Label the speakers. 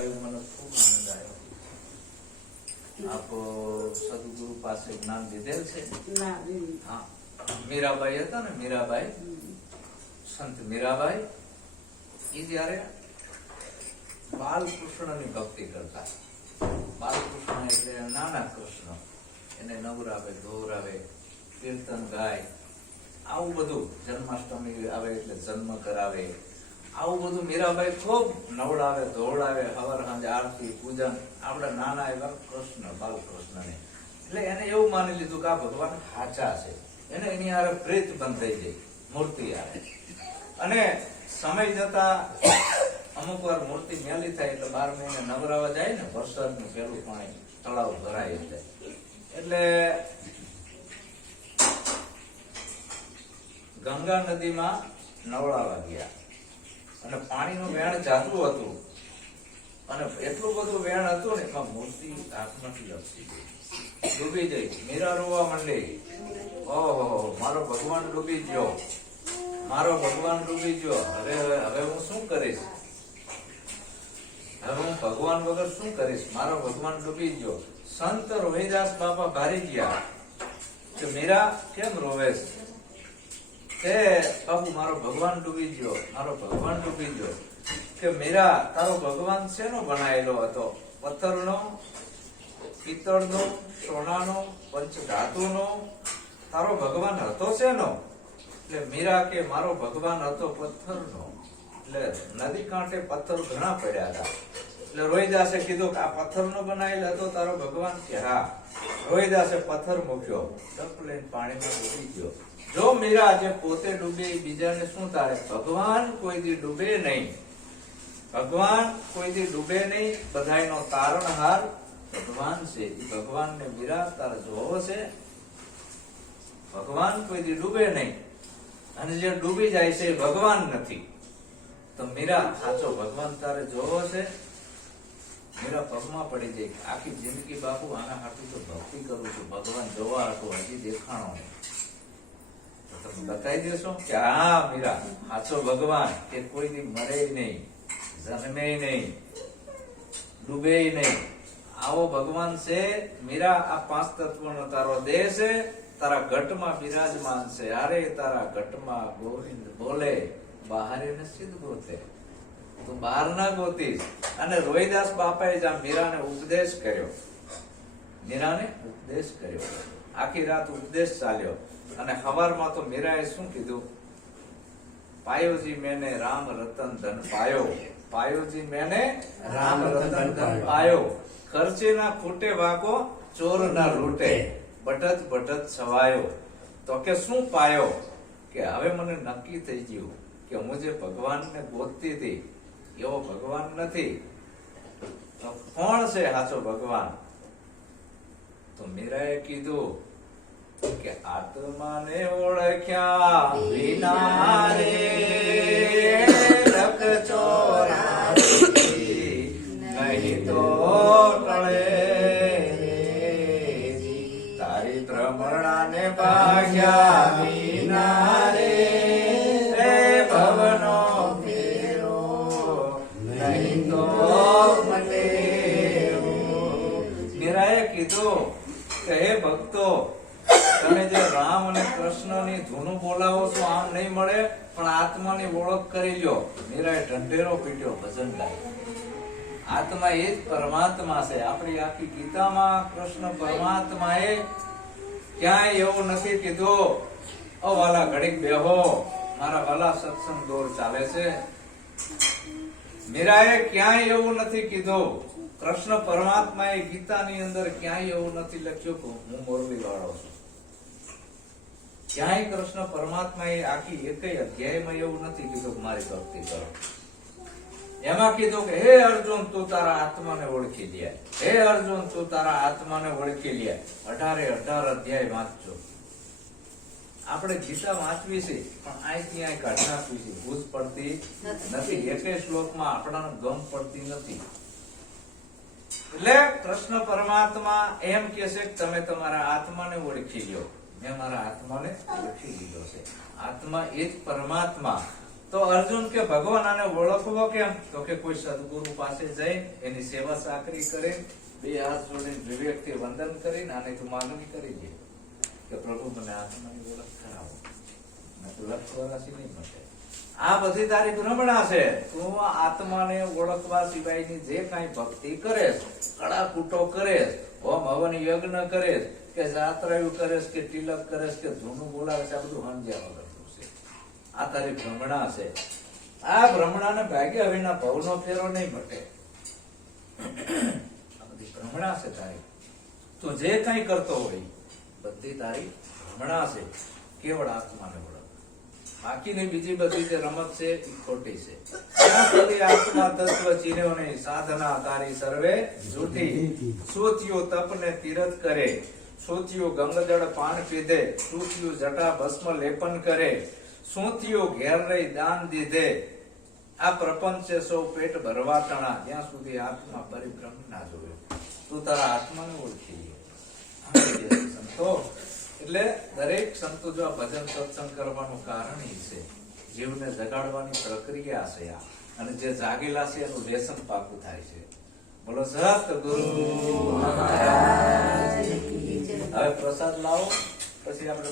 Speaker 1: આવ્યું મને ખૂબ આનંદ આવ્યો. આપ સદગુરુ પાસે જ્ઞાન લીધેલ છે? હા. મીરાબાઈ હતા ને મીરાબાઈ. સંત મીરાબાઈ. એ જ્યારે બાલકૃષ્ણની ભક્તિ કરતા. બાલકૃષ્ણ એટલે નાના કૃષ્ણ. એને નવરાવે ધોરાવે કીર્તન ગાય. આવું બધું જન્માષ્ટમી આવે એટલે જન્મ કરાવે. આવું બધું મીરાબાઈ ખૂબ નવડાવે, ધોવડાવે, હવાર સાંજે આરતી, પૂજન. આપણા નાના એવા કૃષ્ણ, બાલકૃષ્ણને. એટલે એને એવું માની લીધું કે આ ભગવાન સાચા છે. એને એની હારે પ્રીત બંધ થઈ ગઈ, મૂર્તિ હારે. અને સમય જતા અમુક વાર મૂર્તિ મેલી થાય એટલે બાર મહિને નવરાવા જાય ને, વરસાદનું પેલું પાણી તળાવ ભરાય એટલે એટલે ગંગા નદીમાં નવડાવા ગયા. અને પાણીનું વેણ જાતું હતું. અને એટલું બધું વેણ હતું ને એમાં મૂર્તિ હાથમાંથી લપસી ગઈ. ડૂબી ગઈ. મીરા રોવા માંડી. ઓહો, મારો ભગવાન ડૂબી ગયો. મારો ભગવાન ડૂબી ગયો. હવે, હવે- હું શું કરીશ? હવે હું ભગવાન વગર શું કરીશ? મારો ભગવાન ડૂબી ગયો. સંત રોહિદાસ બાપા ભારી ગયા. કે મીરા, કેમ રોવે છે? કે બાપુ મારો ભગવાન ડૂબી ગયો, મારો ભગવાન ડૂબી ગયો. કે મીરા, તારો ભગવાન શેનો બનાયેલો હતો? પથ્થરનો, પિત્તળનો, સોનાનો, પંચધાતુનો? તારો ભગવાન હતો શેનો? એટલે મીરા કે મારો ભગવાન હતો પથ્થરનો. એટલે નદી કાંઠે પથ્થર ઘણા પડ્યા હતા. એટલે રોહિદાસે કીધું કે આ પથ્થરનો બનાવેલ હતો, તારો ભગવાન કે હા. રોહિદાસે પથ્થર મૂક્યો, ડપ લઈને પાણીમાં ડૂબી ગયો. જો મીરા આજે પોતે ડૂબે બીજાને શું તારે? ભગવાન કોઈ દી ડૂબે નહીં. ભગવાન કોઈ દી ડૂબે નહીં. બધાયનો તારણહાર ભગવાન છે. ભગવાનને મીરા તારે જોવો છે. ભગવાન કોઈ દી ડૂબે નહીં. અને જે ડૂબી જાય છે ભગવાન નથી. તો મીરા સાચો ભગવાન તારે જોવો છે. મીરા પગમાં પડી જાય આખી જિંદગી બાપુ આના હાટું તો ભક્તિ કરું છું. ભગવાન જોવા હાટું હજી દેખાણો બતાવી દેશો કે હા, મીરા સાચો ભગવાન કે કોઈ દી મરે નહીં, જન્મે નહીં, ડૂબે નહીં. આવો ભગવાન છે, મીરા, આ પાંચ તત્વનો તારો દેહ છે, તારા ઘટમાં બિરાજમાન છે. અરે તારા ઘટમાં ગોવિંદ બોલે, બહારે સિદ્ધ ગોતે. તું બહાર ના ગોતીશ. અને રોહિદાસ બાપાએ જ્યાં મીરાને ઉપદેશ કર્યો. મીરાને ઉપદેશ કર્યો. આખી રાત ઉપદેશ ચાલ્યો. અને હવારમાં તો મીરાએ શું કીધું? પાયોજી મેને રામ રતન ધન પાયો. પાયોજી મેને રામ રતન ધન પાયો. ખર્ચે ના ખૂટે વાકો ચોર ના લૂટે. બટત બટત છવાયો. તો કે શું પાયો? કે હવે મને નક્કી થઈ ગયું કે હું જે ભગવાનને ગોતતી હતી એવો ભગવાન નથી. તો કોણ છે સાચો ભગવાન? તો મીરાએ કીધું કે આત્માને ઓળખ્યા વિના રે લખ ચોરાસી નહીં તો ટળે તારી ભ્રમણાને ભાગ્યા વિના રે મીરાએ કીધું કે ભક્તો, તમે જે રામ અને કૃષ્ણની ધૂનું બોલાવો છો, આમ નહીં મળે, પણ આત્માની ઓળખ કરી લો મીરાએ ઢંઢેરો પીટ્યો, ભજન આત્મા એ જ પરમાત્મા છે. આપણી આખી ગીતામાં કૃષ્ણ પરમાત્મા એ ક્યાંય એવું નથી કીધું, ઓ વાલા ઘડીક બેહો, મારા વાલા સત્સંગ દોર ચાલે છે. મીરાએ ક્યાંય એવું નથી કીધું. કૃષ્ણ પરમાત્માએ ગીતાની અંદર ક્યાંય એવું નથી લખ્યું કે હું મોરબી વાળો છું. ક્યાંય કૃષ્ણ પરમાત્માએ આખી એકેય અધ્યાયમાં એવું નથી કીધું કે મારી ભક્તિ કરો. એમાં કીધું કે, હે અર્જુન, તું તારા આત્માને ઓળખી લે. હે અર્જુન, તું તારા આત્માને ઓળખી લે. અઢારે અઢાર અધ્યાય વાંચજો આપણે ગીતા વાંચવી છે પણ આ ત્યાં કાઢી નાખવી છે. ભૂજ પડતી નથી. એકે શ્લોકમાં આપણાને ગમ પડતી નથી. એટલે કૃષ્ણ પરમાત્મા એમ કે છે કે તમે તમારા આત્માને ઓળખી લો. મેં મારા આત્માને ઓળખી લીધો છે. આત્મા એ જ પરમાત્મા. તો અર્જુન કે ભગવાન આને ઓળખવો કેમ? તો કે કોઈ સદગુરુ પાસે જઈ એની સેવા સાકરી કરે બે હાથ જોડીને વિવેકથી વંદન કરીને આને તું માનવી કરી દે. કે પ્રભુ મને આત્માની ઓળખ કરાવો. આ બધી તારી ભ્રમણા છે. તું આત્માને ઓળખવા સિવાયની જે કાંઈ ભક્તિ કરે કડાકૂટો કરે હોમ હવન યજ્ઞ કરે કે જાત્રાયુ કરે કે તિલક કરે કે ધૂનું બોલાવે છે, આ બધું હંજ્યા વગરનું છે. આ તારી ભ્રમણા છે. આ ભ્રમણાને ભાગ્ય વિના ભવનો ફેરો નહીં મટે. આ બધી ભ્રમણા છે તારી. તું જે કંઈ કરતો હોય બધી તારી ભ્રમણા કેવળ આત્માને ઓળખ બાકીની બીજી બધી જે રમત છે એ ખોટી છે. આત્મા તત્વ ચીન્યો સાધના તારી સર્વે જૂઠી સૂત્યું તપને તીરથ કરે. સૂત્યું ગંગજળ પાન પીધે. સૂત્યું જટા ભસ્મ લેપન કરે. સૂત્યું ઘેર રહી દાન દીધે. આ પ્રપંચ છે, સૌ પેટ ભરવા તણા. જ્યાં સુધી આત્મા પરિભ્રમ ના જોયો તું તારા આત્માને ઓળખી સંતો એટલે દરેક સંતો જો આ ભજન સત્સંગ કરવાનું કારણ ઈ છે, જીવને જગાડવાની પ્રક્રિયા છે આ. અને જે જાગેલા છે એનું વ્યસન પાકું થાય છે. બોલો સત ગુરુ હવે પ્રસાદ લાવો, પછી આપણે